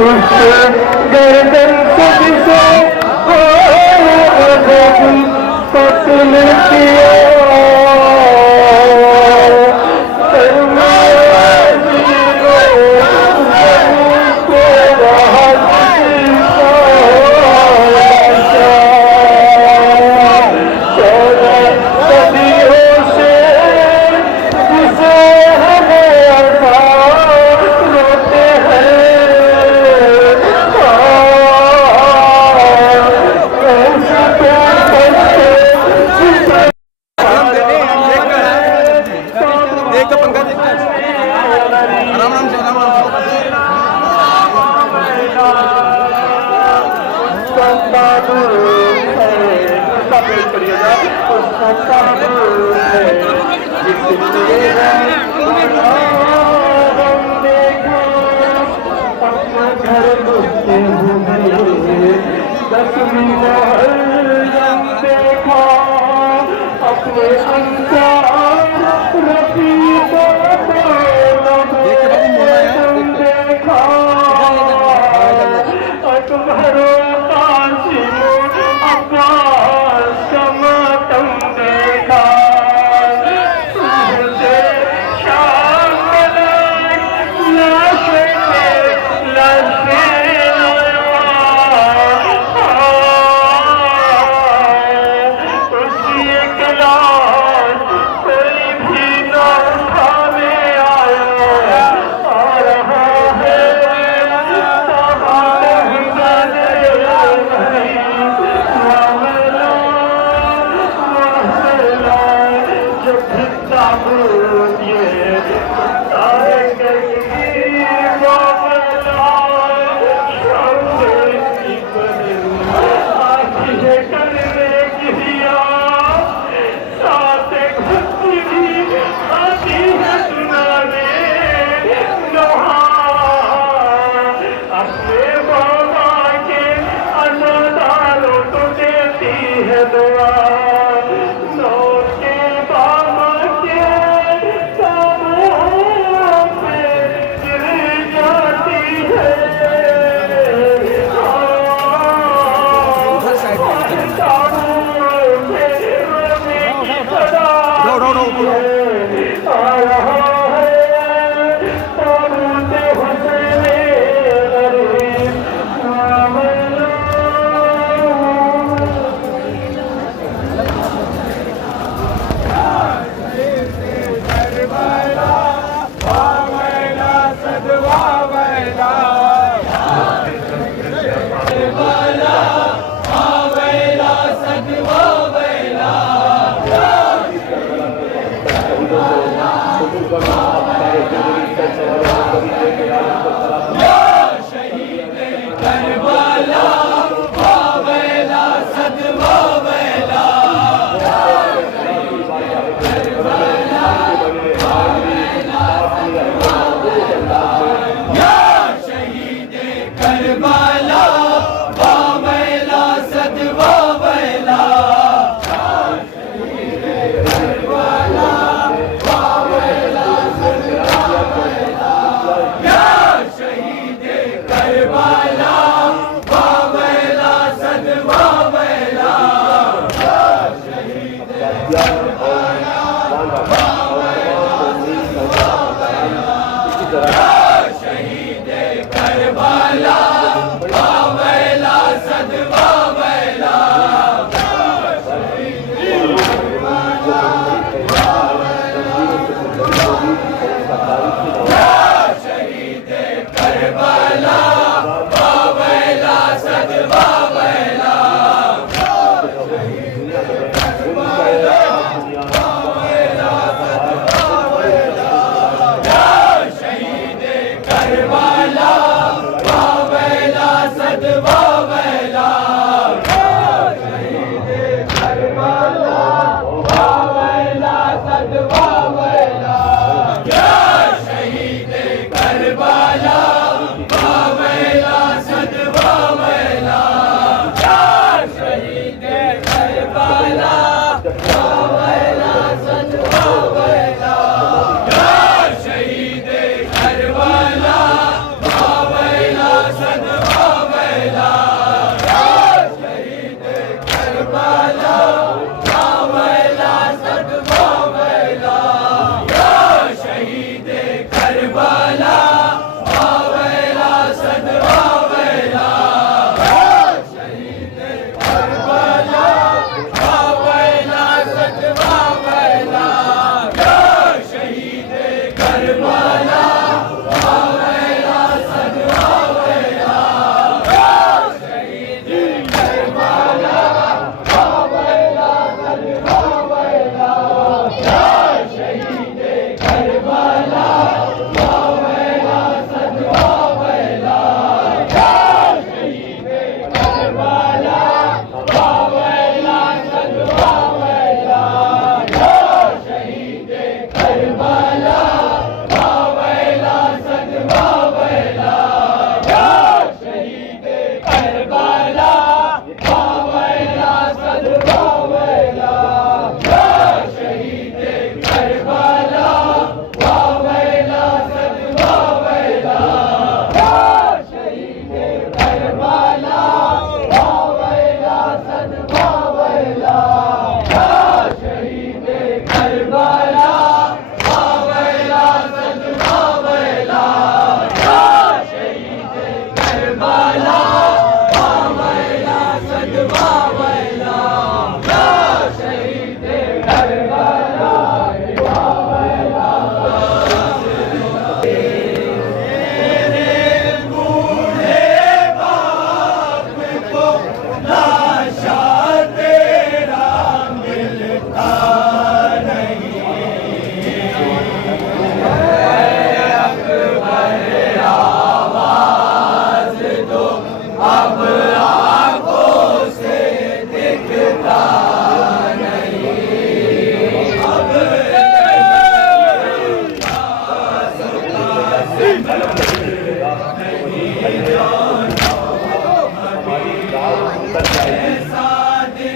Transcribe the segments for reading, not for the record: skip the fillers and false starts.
उस गर्दन सबसे पतल किया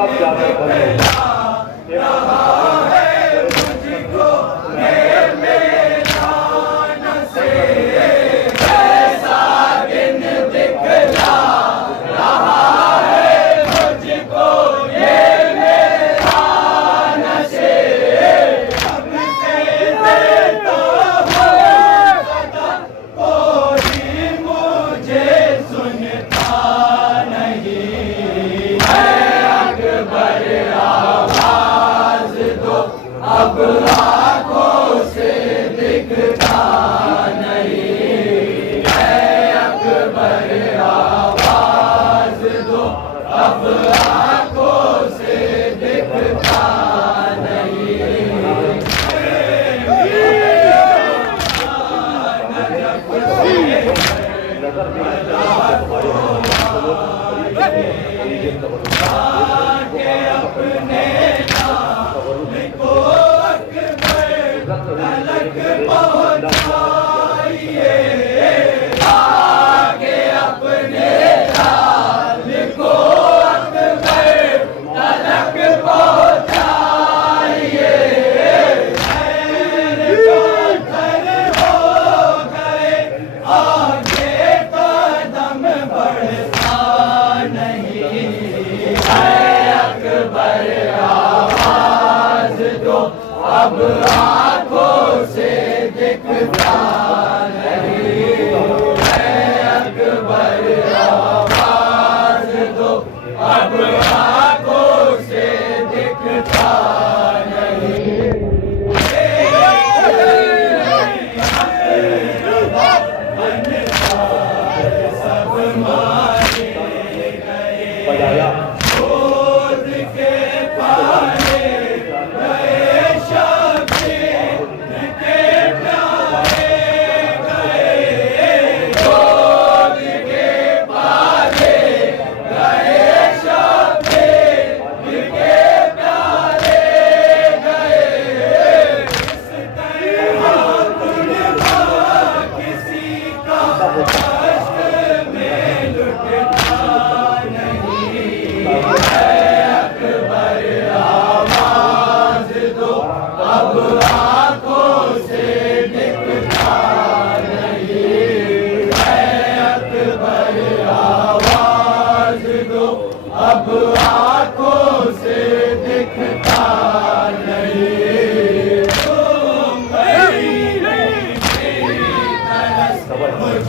तब जाकर बंद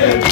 Sir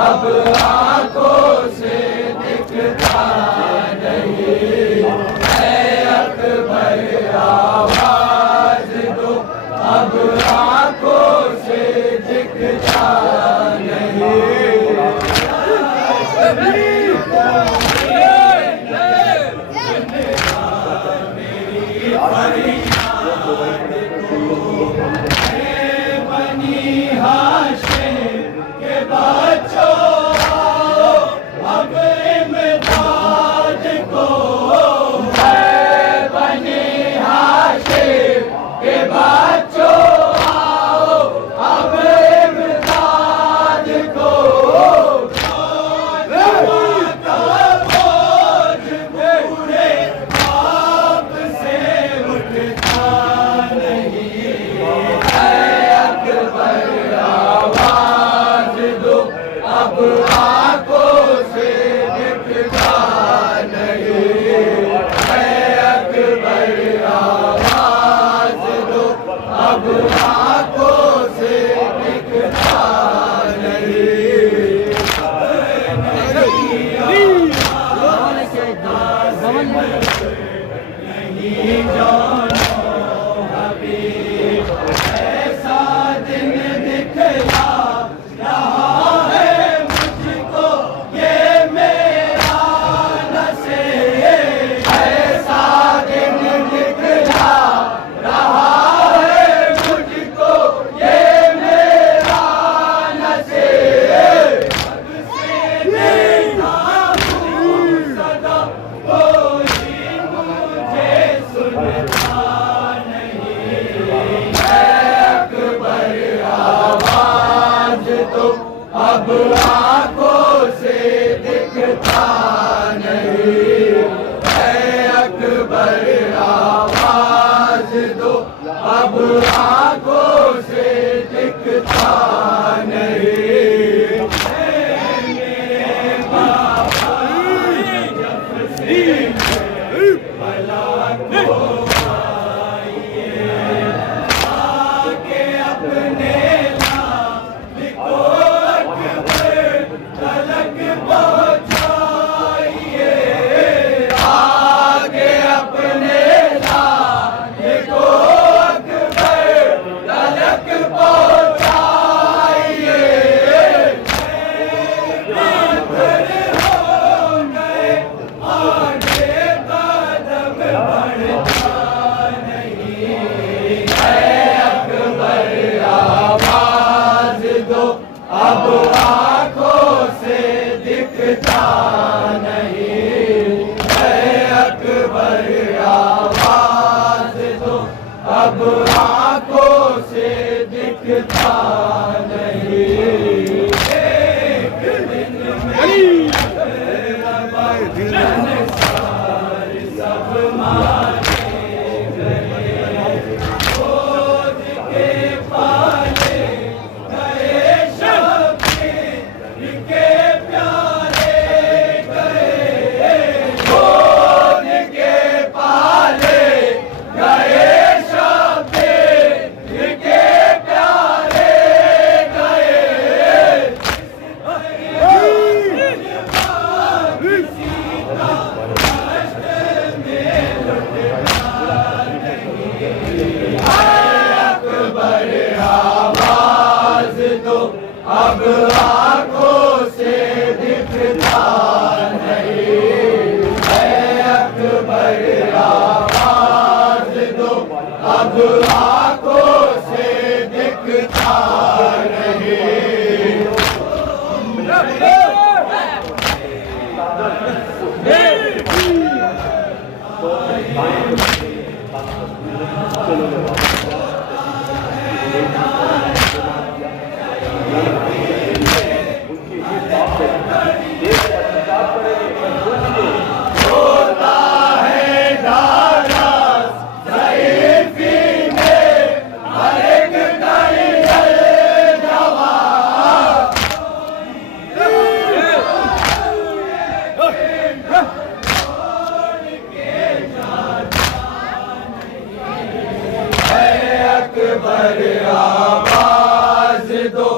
अब आंखों से दिखता नहीं है अकबर आवाज दो अब आंखों से दिखता बनी हाशिम के बच्चों अब इमदाद को है बनी हाशिम के बच्चों अब इमदाद को पूरे आप से उठता नहीं आवाज दो अब आंखों से दिखता नहीं है अकबर आवाज दो अब आंखों से दिखता नहीं जानो हबीब ऐसा दिन दिखला रहा है मुझको ये मेरा नसीब ऐसा दिन दिखला रहा है मुझको ये मेरा नसीब देखा हूँ सदा कोई मुझे सुनता नहीं है अकबर आवाज तो अब आंखों से दिखता नहीं है अकबर आवाज दो अब आंखों से दिखता नहीं मेरे बाबा जब से भला को आइए आके अपने तलक पहुँचाइए आगे अपने लाल को अकबर तलक पहुँचाइए बेहतर हो गए आगे कदम बढ़ता नहीं है अकबर आवाज दो अब आंखों से दिखता नहीं है अकबर आवाज दो अब आंखों से दिखता नहीं एक दिन में सारे सब माने गए खोज के पाले गए शबीर के प्यारे गए खोज के पाले गए शबीर के प्यारे गए किसी का कष्ट में लुटता नहीं अकबर आवाज दो अब आंखों से दिखता नहीं है अकबर आवाज दो अब आंखों से दिखता नहीं होता है दारा ज़ईफ़ी में हर एक दरिया जवान अकबर आवाज दो,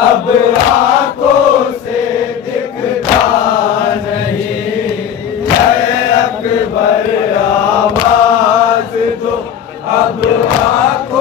अब आंखों से दिखता नहीं। है अकबर आवाज दो, अब आंखों